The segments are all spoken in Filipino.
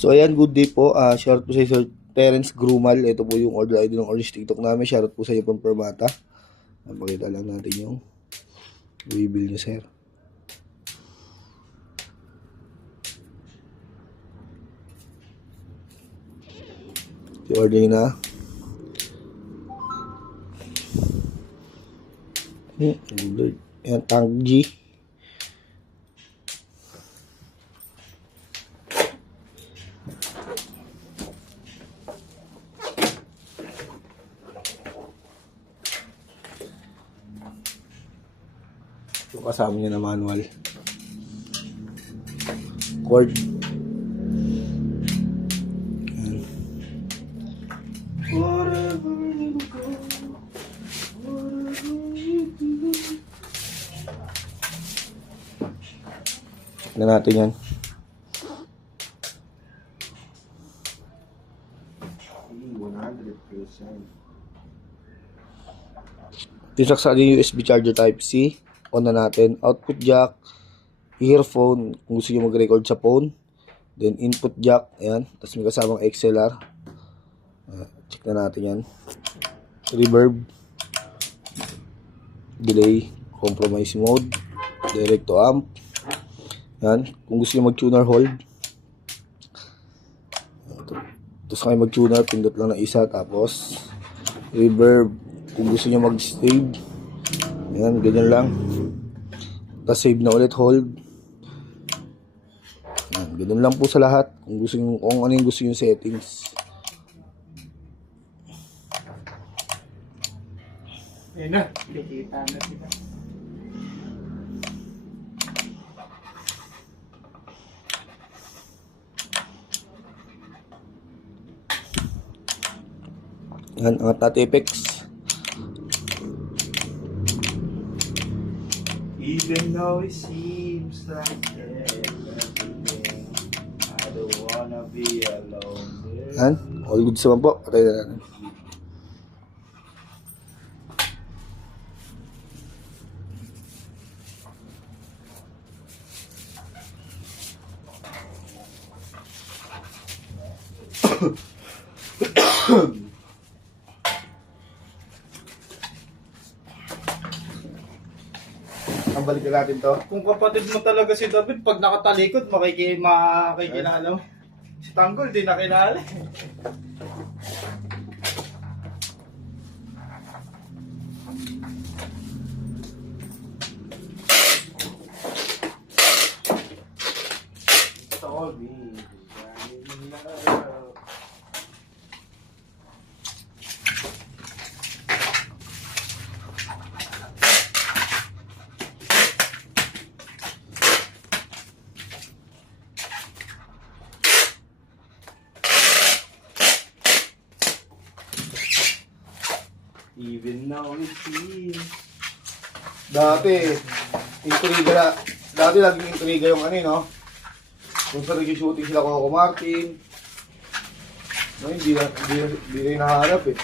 So ayan, good day po. Shoutout po sa Sir Terence Grumal. Ito po yung order ID ng Orange TikTok namin. Shoutout po sa iyo from Permata. Pakita lang natin yung bill niyo, sir. I-order niyo na. Ayan, Tang G. Yung kasama niya na manual. Cord. Ayan. Check na natin yan. Tisak sa ating USB charger type C. On na natin. Output jack, earphone kung gusto nyo mag-record sa phone, then input jack, ayan, tapos may kasamang XLR. Check na natin yan. Reverb, delay, compromise mode, direct to amp, ayan, kung gusto nyo mag-tuner hold, tapos kayo mag-tuner, pindot lang na isa, tapos reverb kung gusto nyo mag-save, ayan, ganyan lang. Tapos save na ulit, hold. Ayan, ganun lang po sa lahat. Kung gusto nyo, kung ano yung gusto nyo settings. Ayun na, kikita na sila. Ayan, ang Apex. Even though it seems like everything, I don't wanna be alone. Ayan, all good naman po. Patay na natin. Ang balikan natin to. Kung kapatid mo talaga si David, pag nakatalikod, makikilala mo. Si Tanggol, di nakilala. Even now it seems. Dati, laging intriga yung ano, no? Kung sa nag-shooting sila Coco Martin. No, hindi na hinahanap eh.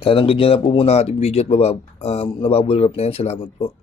Kaya hanggang dyan na po muna ang ating video at nabubble wrap na yan. Salamat po.